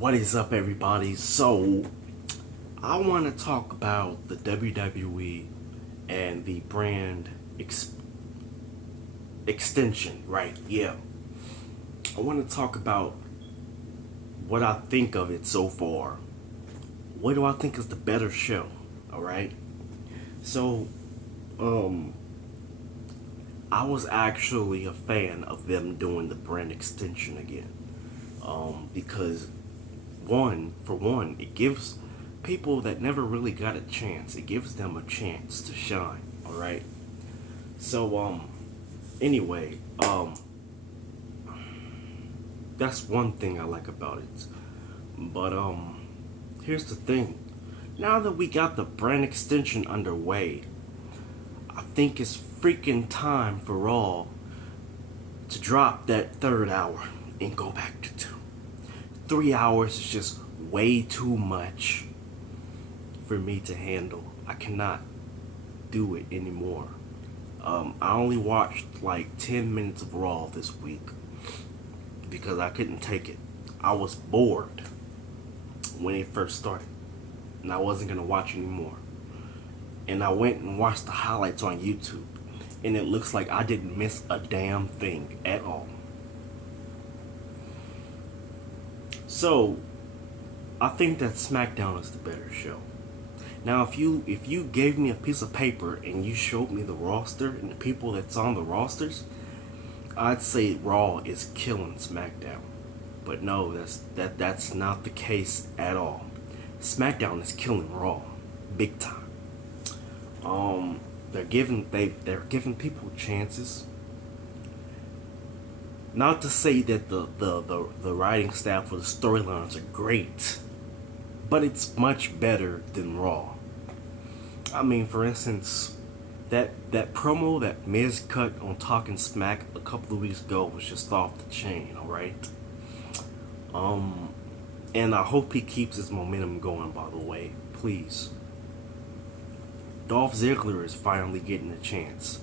What is up, everybody? So, I want to talk about the WWE and the brand extension, right? Yeah. I want to talk about what I think of it so far. What do I think is the better show? Alright? So, um, I was actually a fan of them doing the brand extension again. Because for one, it gives people that never really got a chance, it gives them a chance to shine, alright? So, anyway, that's one thing I like about it. But, here's the thing. Now that we got the brand extension underway, I think it's freaking time for Raw to drop that third hour and go back to 2. 3 hours is just way too much for me to handle. I cannot do it anymore. I only watched like 10 minutes of Raw this week because I couldn't take it. I was bored when it first started, and I wasn't gonna watch anymore. And I went and watched the highlights on YouTube, and it looks like I didn't miss a damn thing at all. So, I think that Smackdown is the better show. Now, if you gave me a piece of paper and you showed me the roster and the people that's on the rosters, I'd say Raw is killing Smackdown. But no, that's not the case at all. SmackDown is killing Raw, big time. They're giving people chances. Not to say that the writing staff for the storylines are great, but it's much better than Raw. I mean, for instance, that promo that Miz cut on Talking Smack a couple of weeks ago was just off the chain, alright? And I hope he keeps his momentum going, by the way, please. Dolph Ziggler is finally getting a chance.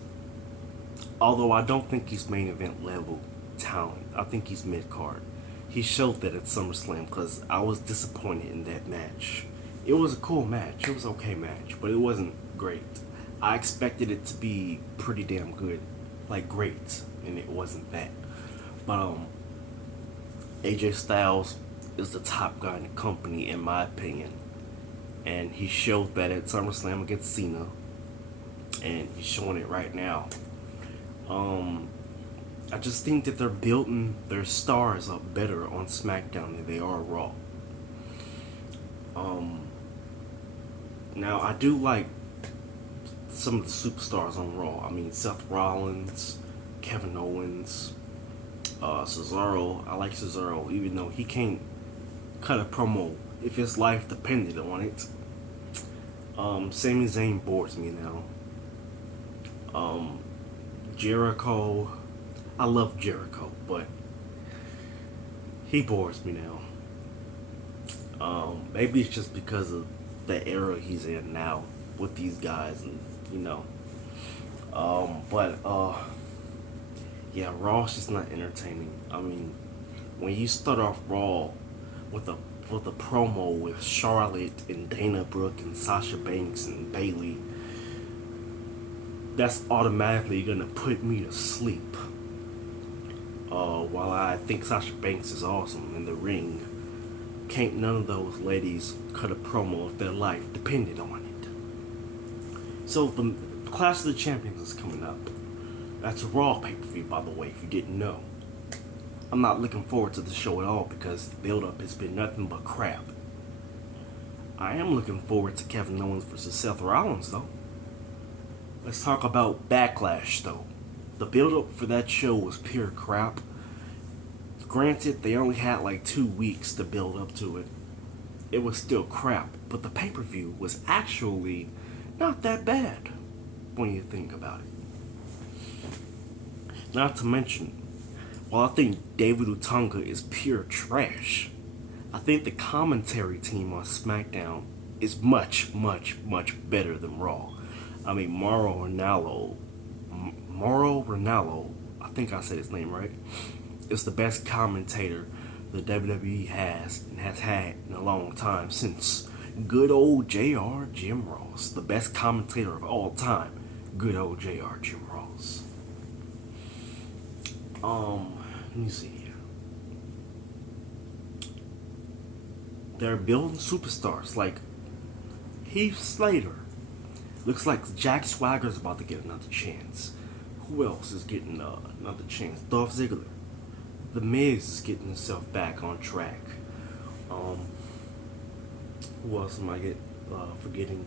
Although I don't think he's main event level talent. I think he's mid-card. He showed that at SummerSlam because I was disappointed in that match. It was a cool match. It was an okay match, but it wasn't great. I expected it to be pretty damn good. Like great. And it wasn't that. But AJ Styles is the top guy in the company, in my opinion. And he showed that at SummerSlam against Cena. And he's showing it right now. I just think that they're building their stars up better on SmackDown than they are Raw. Now, I do like some of the superstars on Raw. I mean, Seth Rollins, Kevin Owens, Cesaro. I like Cesaro, even though he can't cut a promo if his life depended on it. Sami Zayn bores me now. Jericho. I love Jericho, but he bores me now. Maybe it's just because of the era he's in now with these guys, and yeah, Raw's just not entertaining. I mean, when you start off Raw with a promo with Charlotte and Dana Brooke and Sasha Banks and Bayley, that's automatically gonna put me to sleep. While I think Sasha Banks is awesome in the ring, can't none of those ladies cut a promo if their life depended on it. So the Clash of the Champions is coming up. That's a Raw pay-per-view, by the way, if you didn't know. I'm not looking forward to the show at all because the build-up has been nothing but crap. I am looking forward to Kevin Owens versus Seth Rollins, though. Let's talk about Backlash, though. The build-up for that show was pure crap. Granted, they only had like 2 weeks to build up to it. It was still crap, but the pay-per-view was actually not that bad when you think about it. Not to mention, while I think David Utunga is pure trash, I think the commentary team on SmackDown is much, much, much better than Raw. I mean, Mauro Ranallo, I think I said his name right, is the best commentator the the WWE has and has had in a long time, since good old JR Jim Ross, the best commentator of all time. Good old JR Jim Ross. Let me see here. They're building superstars like Heath Slater. Looks like Jack Swagger's about to get another chance. Who else is getting another chance? Dolph Ziggler. The Miz is getting himself back on track. Who else am I forgetting?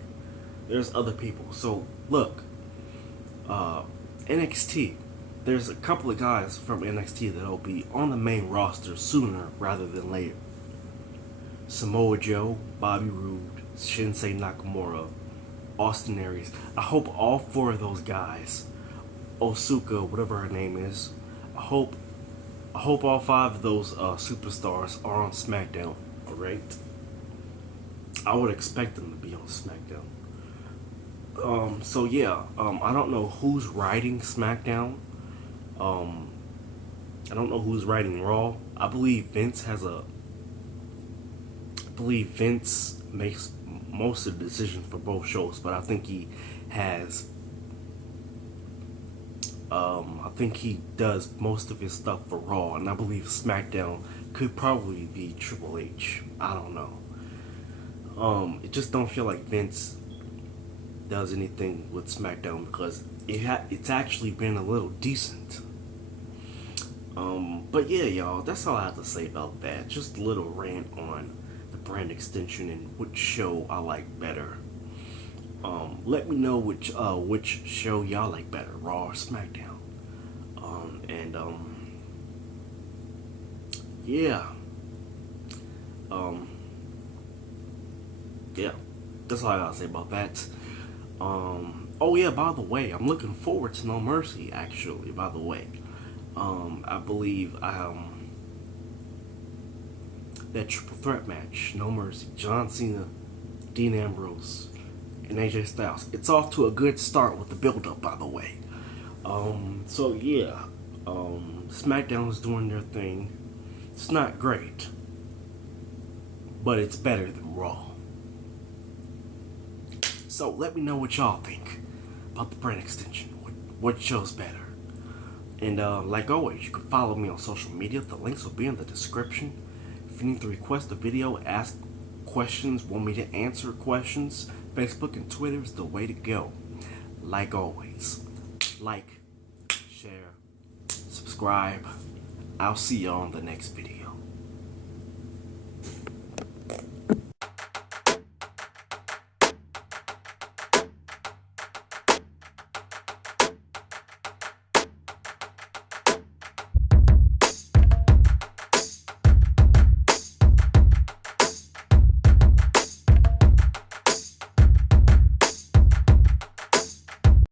There's other people. So look, NXT. There's a couple of guys from NXT that'll be on the main roster sooner rather than later. Samoa Joe, Bobby Roode, Shinsuke Nakamura, Austin Aries. I hope all 4 of those guys, Asuka, whatever her name is, I hope all 5 of those superstars are on Smackdown. All right. I would expect them to be on Smackdown. So yeah, I don't know who's writing Smackdown. I don't know who's writing Raw. I believe Vince makes most of the decisions for both shows, but I think he has. I think he does most of his stuff for Raw, and I believe SmackDown could probably be Triple H. I don't know. It just don't feel like Vince does anything with SmackDown because it's actually been a little decent. But yeah, y'all, that's all I have to say about that. Just a little rant on the brand extension and which show I like better. Let me know which show y'all like better, Raw or SmackDown. Yeah. Yeah, that's all I gotta say about that. Oh yeah, by the way, I'm looking forward to No Mercy, actually, by the way. I believe, that triple threat match, No Mercy, John Cena, Dean Ambrose, and AJ Styles. It's off to a good start with the build-up, by the way. So yeah, SmackDown is doing their thing. It's not great, but it's better than Raw. So let me know what y'all think about the brand extension. What show's better? And like always, you can follow me on social media. The links will be in the description. If you need to request a video, ask questions, want me to answer questions, Facebook and Twitter is the way to go. Like always, like, share, subscribe. I'll see y'all on the next video.